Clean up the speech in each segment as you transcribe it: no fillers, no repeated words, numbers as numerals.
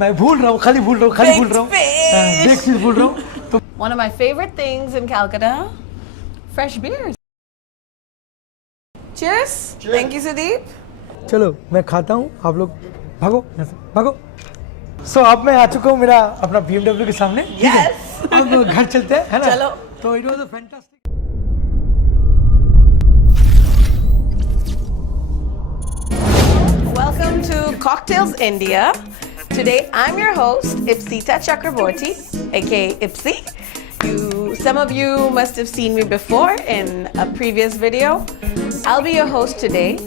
मैं भूल रहा हूँ, खाली भूल रहा हूँ, big fish भूल रहा हूँ. तो One of my favorite things in Calcutta, fresh beers. Cheers. Thank you, Sudeep. चलो मैं खाता हूँ, आप लोग भागो यहाँ से, भागो. So अब मैं आ चुका हूँ मेरा अपना BMW के सामने. Yes. अब घर चलते हैं, है ना? चलो. तो it was a fantastic. Welcome to Cocktails India. Today I'm your host, Ipsita Chakraborty, aka Ipsy. Some of you must have seen me before in a previous video. I'll be your host today.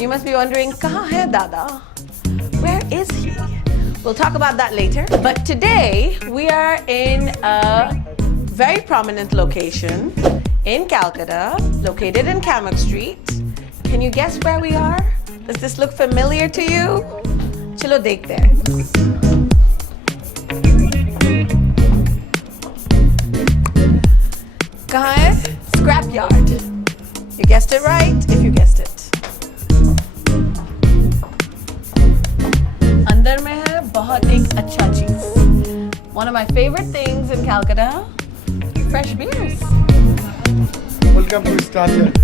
You must be wondering, kahan hai Dada? Where is he? We'll talk about that later. But today we are in a very prominent location in Calcutta, located in Kamak Street. Can you guess where we are? Does this look familiar to you? Chalo dekhte hain. Kahan hai? Scrapyard. You guessed it right if you guessed it. अंदर में है बहुत एक अच्छा चीज. One of my favorite things in Calcutta, fresh beers. Welcome to Scrapyard.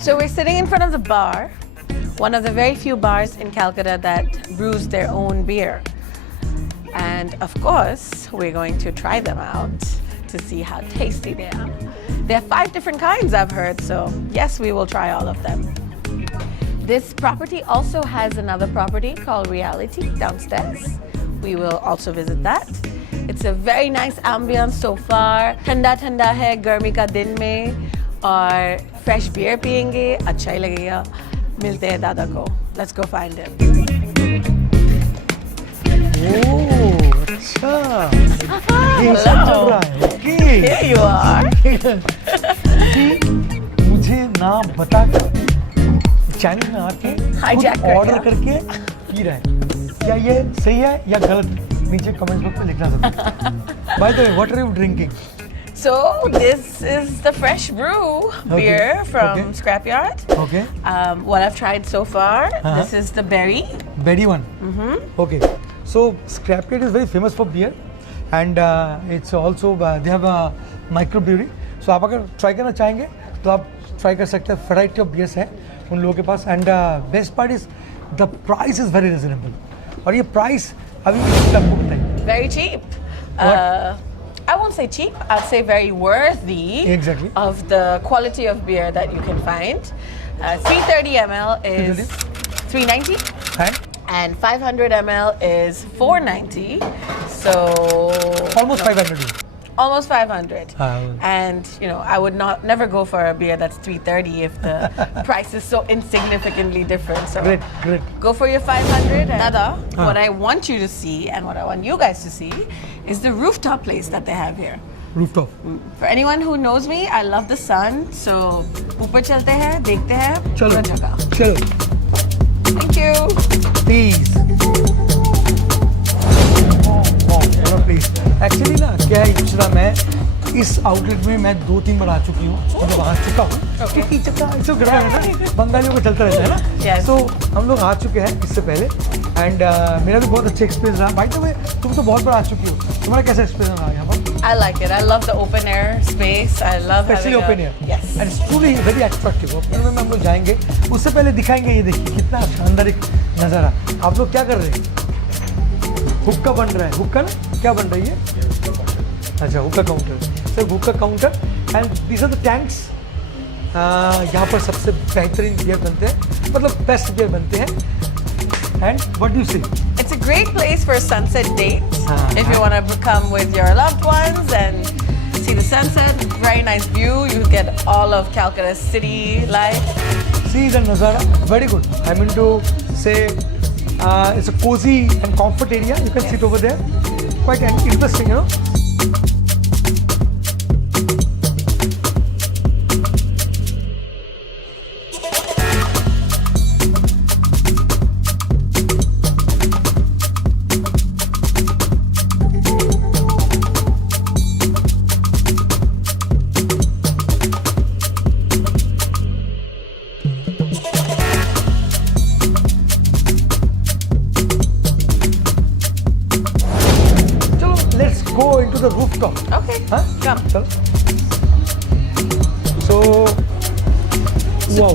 So we're sitting in front of the bar, one of the very few bars in Calcutta that brews their own beer. And of course, we're going to try them out to see how tasty they are. There are 5 different kinds, I've heard, so yes, we will try all of them. This property also has another property called Reality downstairs. We will also visit that. It's a very nice ambience so far. Thanda thanda hai garmi ka din mein और fresh beer पियेंगे, अच्छा ही लगेगा. मिलते हैं दादा को. Let's go find him. ओह अच्छा. ये सब चल रहा है. Okay. Here you are. मुझे ना बता कर चैनल में आके Hijack कर ऑर्डर दिया. करके पी रहा है. क्या ये सही है या गलत? नीचे कमेंट बॉक्स में लिखना जरूर. By the way, what are you drinking? So this is the fresh brew beer from Scrapyard. Okay. What I've tried so far, this is the berry. Berry one. Okay. So Scrapyard is very famous for beer, and it's also they have a microbrewery. So आप अगर try करना चाहेंगे तो आप try कर सकते हैं. Variety of beers है उन लोगों के पास, and best part is the price is very reasonable. और ये price अभी भी आपको बताएं. Very cheap. I won't say cheap, I'll say very worthy Exactly. of the quality of beer that you can find. 330 ml is $3.90 and 500 ml is $4.90. So almost 500. Almost 500. Ah. And you know, I would never go for a beer that's $3.30 if the price is so insignificantly different. So Great. go for your 500. Nada, what I want you to see and what I want you guys to see is the rooftop place that they have here. Rooftop. For anyone who knows me, I love the sun. So ऊपर चलते हैं, देखते हैं चलो. पूरा जगह. चलो. Thank you. Please. Please. Actually ना क्या है इप्सिता, मैं इस आउटलेट में मैं 2-3 बार आ चुकी हूँ, मतलब आ चुका हूँ. क्योंकि चक्का गड़बड़ है ना, बंगालियों को चलता रहता है ना. सो हम लोग आ चुके हैं इससे पहले, एंड मेरा भी बहुत अच्छा एक्सपीरियंस रहा. बाय द वे तुम तो बहुत बार आ चुकी हो, तुम्हारा कैसा एक्सपीरियंस रहा यहाँ पर? I like it. I love the open air space. I love Especially open air. Yes. And it's truly very attractive. Open में हम लोग जाएंगे, उससे पहले दिखाएंगे. ये देखिए कितना शानदार एक नज़ारा. आप लोग क्या कर रहे हैं? हुक्का बन रहा है. हुक्का ना क्या बन रही है? अच्छा, hookah counter. Sir hookah counter and these are the tanks. यहाँ पर सबसे बेहतरीन बियर बनते हैं, मतलब बेस्ट बियर बनते हैं. एंड व्हाट डू यू से? It's a great place for a sunset date. If you want to come with your loved ones and see the sunset, very nice view. You get all of Calcutta city life. See the nazara, very good. I mean to say, it's a cozy and comfort area. You can sit over there. Quite interesting, you know. to the rooftop. Okay. Huh? Come. Chalo. So, wow,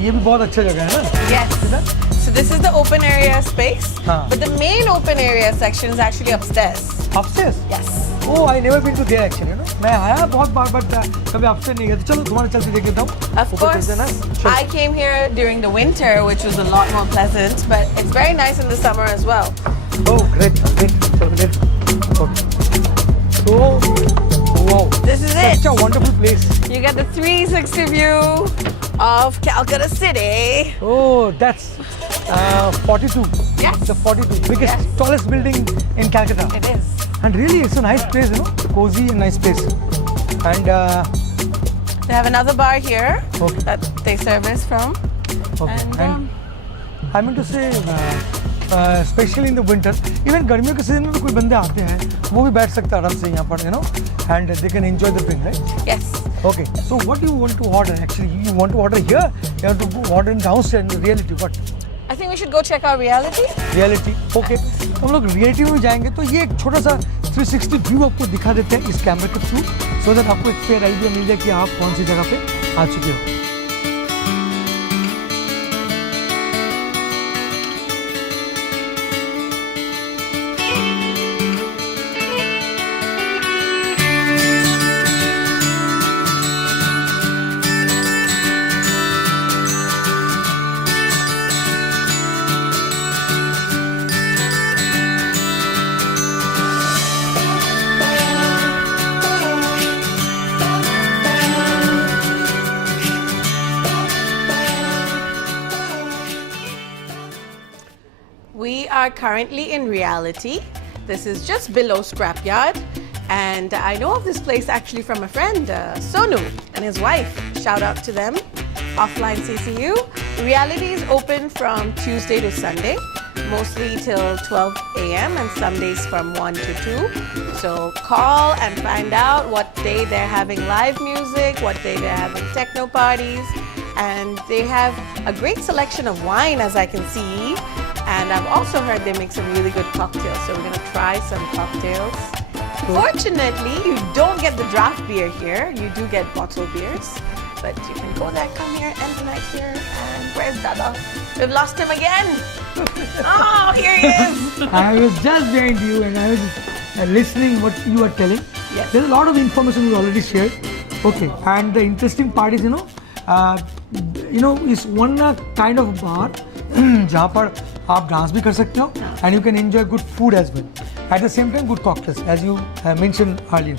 ये भी बहुत अच्छा जगह है ना? Yes. So this is the open area space, हाँ. but the main open area section is actually upstairs. Upstairs? Yes. Oh, I never been to there actually, you know. मैं आया बहुत बार but कभी upstairs नहीं गया. तो चलो तुम्हारे चलते देख लेता हूँ. Of course, I came here during the winter, which was a lot more pleasant, but it's very nice in the summer as well. Oh, great, great. चलो great. Okay. So, wow. This is it. Such a wonderful place. You get the 360 view of Calcutta City. Oh, that's 42. Yes. The 42, biggest, Yes. tallest building in Calcutta. It is. And really, it's a nice place, you know, cozy and nice place. And They have another bar here Okay. that they service from. okay. And I mean to say, especially in the winter, even गर्मियों के season में भी कोई बंदे आते हैं, वो भी बैठ सकते हैं आराम से यहाँ पर, you know, and they can enjoy the drink, right? yes. Okay. So what do you want to order? Actually, you want to order here? You have to go order in downstairs in the reality. What? I think we should go check out reality. Reality okay तो हम लोग reality में जाएंगे तो ये एक छोटा सा 360 व्यू आपको दिखा देते हैं इस कैमरे के थ्रू सो दैट आपको एक फेयर आइडिया मिल जाए कि आप कौन सी जगह पे आ चुके हो We are currently in reality. This is just below Scrapyard. And I know of this place actually from a friend, Sonu and his wife. Shout out to them. Offline CCU. Reality is open from Tuesday to Sunday, mostly till 12 a.m. and some days from 1 to 2. So call and find out what day they're having live music, what day they're having techno parties. And they have a great selection of wine, as I can see. And I've also heard they make some really good cocktails, so we're gonna try some cocktails. Fortunately, you don't get the draft beer here. You do get bottled beers, but you can go there, come here, end the night here. And where's Dada? We've lost him again. Oh, here he is. I was just behind you and I was listening what you were telling. Yes. There's a lot of information we already shared. Okay, and the interesting part is, it's one kind of bar जहाँ पर आप dance भी कर सकते हो and you can enjoy good food as well. At the same time, good cocktails as you mentioned earlier.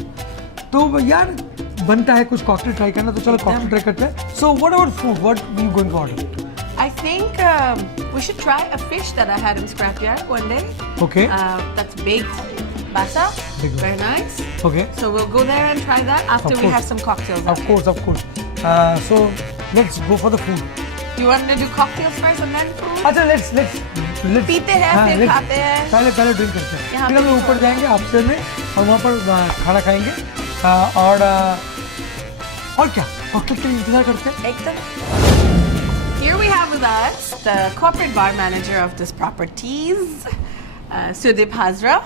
तो यार बनता है कुछ cocktail try करना तो चलो cocktail try करते हैं. So what about food? What are you going to order? I think we should try a fish that I had in Scrapyard one day. Okay. That's baked basa. Very nice. Okay. So we'll go there and try that after we have some cocktails. Of course. So let's go for the food. You want to do cocktails first and then food? अच्छा let's पीते हैं फिर खाते हैं पहले drink करते हैं यहाँ फिर हम लोग ऊपर जाएंगे अपस्टेयर में और वहाँ पर खाना खाएंगे और क्या कॉकटेल के लिए इंतजार करते हैं एकदम. Here we have with us the corporate bar manager of this properties, Sudip Hazra.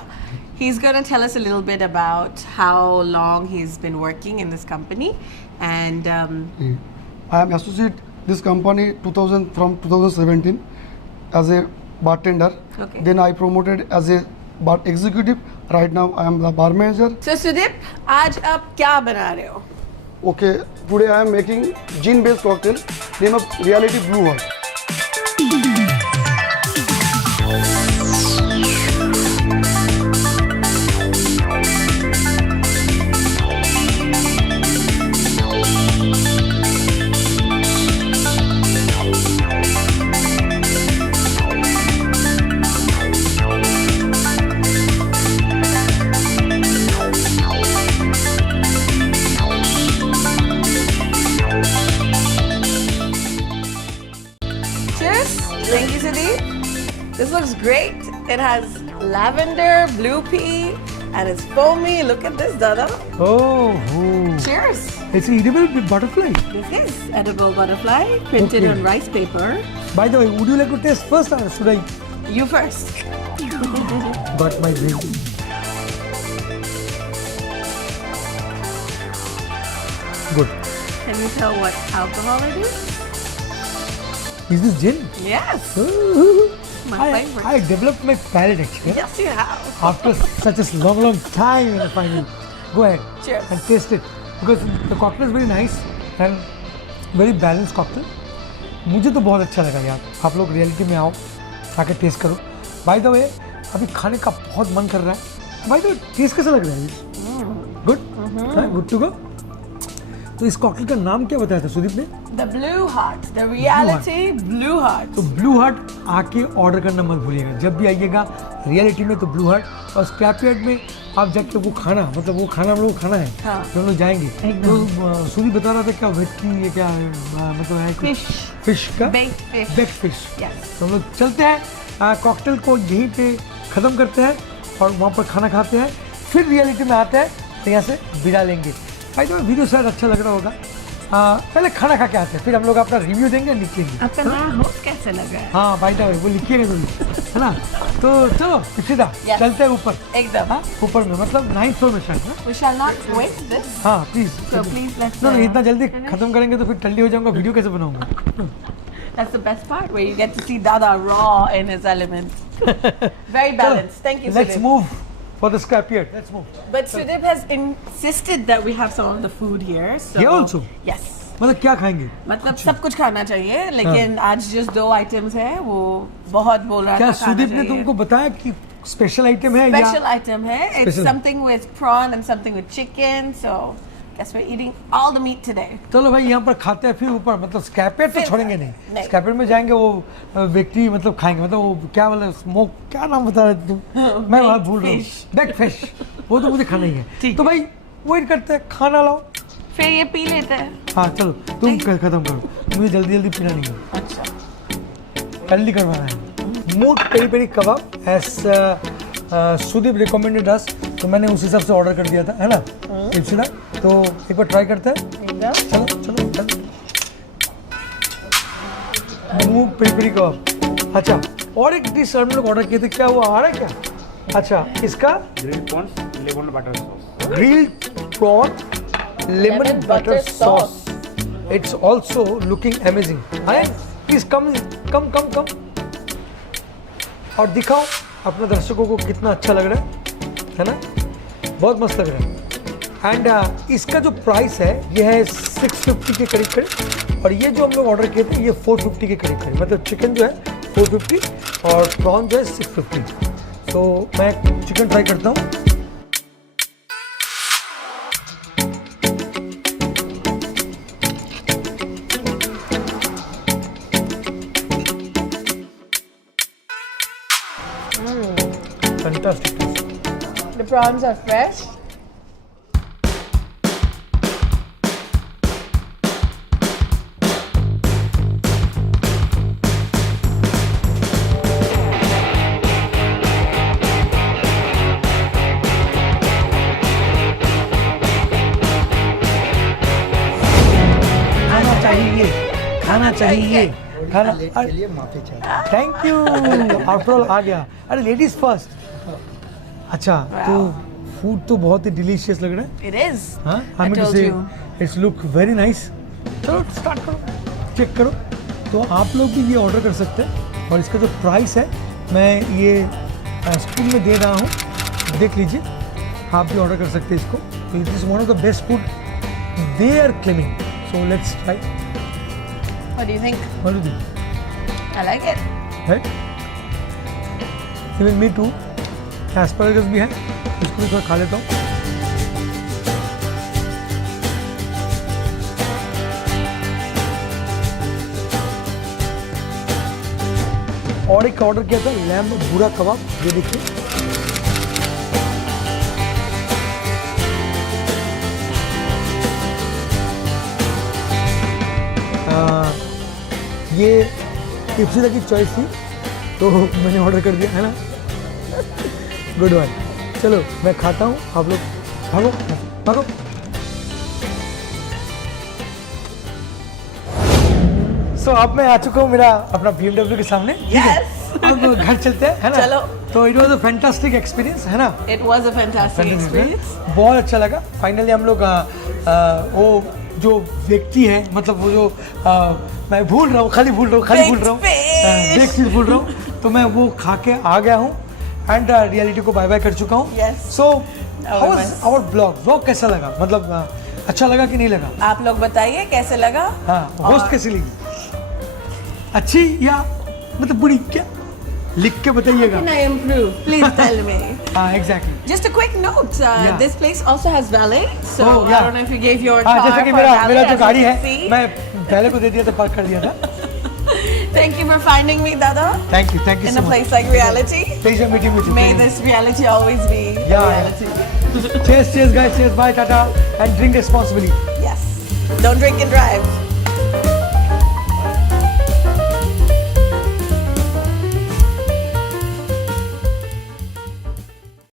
He's going to tell us a little bit about how long he's been working in this company and I am associate this company from 2017 as a bartender. Okay. Then I promoted as a bar executive. Right now I am the bar manager. So Sudip, आज आप क्या बना रहे हो? Okay, today I am making gin based cocktail name of Reality Blue World. Thank you, Sudip. This looks great. It has lavender, blue pea, and it's foamy. Look at this, Dada. Oh. Cheers. It's edible butterfly. This is edible butterfly printed Okay. on rice paper. By the way, would you like to taste first or should I? You first. But my brain. Good. Can you tell what alcohol it is? Is this gin? Yes. My favorite. I developed my palate actually. Yes, you have. After such a long time, finally. Go ahead. Cheers. And taste it because the cocktail is very nice and very balanced cocktail. मुझे तो बहुत अच्छा लगा यार. आप लोग reality में आओ, आके टेस्ट करो. By the way, अभी खाने का बहुत मन कर रहा है. By the way, टेस्ट कैसा लग रहा है? Good. Good to go. तो इस कॉकटेल का नाम क्या बताया था सुदीप ने? The Blue Heart. The reality Blue Heart. तो ब्लू हार्ट आके ऑर्डर करना मत भूलिएगा. जब भी आइएगा रियलिटी में तो ब्लू हार्ट और स्क्रैपयार्ड में आप जाके वो खाना मतलब वो खाना हम लोग को खाना है. हाँ. तो हम लोग जाएंगे. तो सुदीप बता रहा था क्या वेटकी ये क्या है मतलब है फिश का Baked fish. Baked fish. Yes. तो हम लोग चलते हैं कॉकटेल को यहीं पे ख़त्म करते हैं और वहाँ पर खाना खाते हैं फिर रियलिटी में आते हैं तो यहाँ से विदा लेंगे. भाई तो वीडियो शायद अच्छा लग रहा होगा. पहले खाना खा के आते हैं फिर हम लोग अपना रिव्यू देंगे लिखेंगे. आपका नया होस्ट कैसे लगा है? हाँ भाई साहब वो लिखिएगा जरूर है ना. तो चलो सीधा Yes. चलते हैं ऊपर. एकदम. हाँ ऊपर में मतलब 9th फ्लोर में शायद ना. We shall not waste this. हाँ please. So please let's. No इतना जल्दी खत्म करेंगे तो फिर ठंडी हो जाऊंगा वीडियो कैसे बनाऊंगा. That's the best part where you get to see Dada raw in his element. Very balanced. Thank you. Let's Sudip. move for the Scrapyard. Let's move. But Sudip has insisted that we have some of the food here. So Here also? Yes. मतलब क्या खाएंगे? मतलब सब कुछ खाना चाहिए लेकिन आज just 2 आइटम्स है वो बहुत बोल रहा क्या था सुदीप ने तुमको बताया कि स्पेशल आइटम है या स्पेशल आइटम है. It's Special. something with prawn and something with chicken. So guess we're eating all the meat today. चलो भाई यहाँ पर खाते हैं फिर ऊपर मतलब स्क्रैपयार्ड तो फिर- छोड़ेंगे नहीं। नहीं. स्क्रैपयार्ड में जाएंगे वो व्यक्ति मतलब खाएंगे मतलब वो क्या बोला स्मोक क्या नाम बता रहे तुम. मैं वहाँ भूल रहा हूँ. बेक फिश वो तो मुझे खाना ही है. ठीक तो भाई वेट करते हैं खाना लाओ. फिर ये पी लेते हैं. हाँ चलो तुम खत्म करो. मुझे जल्दी जल्दी पीना नहीं है. अच्छा. जल्दी करवाना है. मूट पेरी पेरी कबाब एस सुदीप रिकमेंडेड अस तो मैंने उस हिसाब से ऑर्डर कर दिया था है ना. इप्सिता तो एक बार ट्राई करते हैं. एकदम. चलो मूट पेरी पेरी कबाब. अच्छा और एक डिश हम लोग ऑर्डर किए थे क्या वो आ रहा है क्या? अच्छा इसका grilled prawns lemon butter sauce. Grilled prawn lemon butter sauce. It's also looking amazing. Alright, please come. और दिखाओ अपने दर्शकों को कितना अच्छा लग रहा है ना. बहुत मस्त लग रहा है. एंड इसका जो प्राइस है ये है 650 के करीब और ये जो हम लोग ऑर्डर किए थे ये 450 के करीब मतलब चिकन जो है 450 और प्रॉन जो है 650. तो मैं चिकन ट्राई करता हूँ. Fantastic. The prawns are fresh. खाना चाहिए. खाना के लिए माफी चाहिए. Thank you. आफ्टर ऑल आ गया. अरे लेडीज फर्स्ट. अच्छा तो फूड तो बहुत ही डिलीशियस लग रहा है. It is. हाँ I told you. It's look very nice. चलो स्टार्ट करो चेक करो. तो आप लोग भी ये ऑर्डर कर सकते हैं और इसका जो प्राइस है मैं ये स्क्रीन में दे रहा हूँ देख लीजिए. आप भी ऑर्डर कर सकते हैं इसको. तो it is one of the best food they are claiming. So let's try. What do you think? What do you think? I like it. Right? Even me too. Asparagus भी है इसको भी थोड़ा खा लेता हूँ. और एक ऑर्डर किया था लैम्ब बूरा कबाब. ये देखिए ये इप्सिता की चॉइस थी तो मैंने ऑर्डर कर दिया है ना. Good one. चलो मैं खाता हूँ आप लोग भागो भागो. सो अब मैं आ चुका हूँ मेरा अपना BMW के सामने. Yes. अब घर चलते हैं है ना. चलो. तो it was a fantastic experience है ना. It was a fantastic experience. बहुत अच्छा लगा. फाइनली हम लोग वो जो व्यक्ति है, मतलब वो जो मैं भूल रहा हूँ, खाली भूल रहा हूँ बेक फिश भूल रहा हूँ, तो मैं वो खा के आ गया हूँ एंड रियलिटी को बाय बाय कर चुका हूँ। Yes. So how was our blog कैसा लगा, मतलब अच्छा लगा कि नहीं लगा? आप लोग बताइए कैसे लगा। हाँ, होस्ट कैसी लगी, अच्छी या मतलब बुरी, क्या लिख के बताइएगा। Can I improve? Please tell me. हाँ, exactly. Just a quick note. This place also has valet, so Oh, yeah. I don't know if you gave your हाँ, car जैसे कि for मेरा valet, जो as गाड़ी you है can see. मैं पहले को दे दिया था, पार्क कर दिया था। Thank you for finding me, Dada. Thank you In so a much. place like reality. Pleasure meeting with you. May this reality always be reality. Cheers guys, cheers, bye, tata, and drink responsibly. Yes. Don't drink and drive.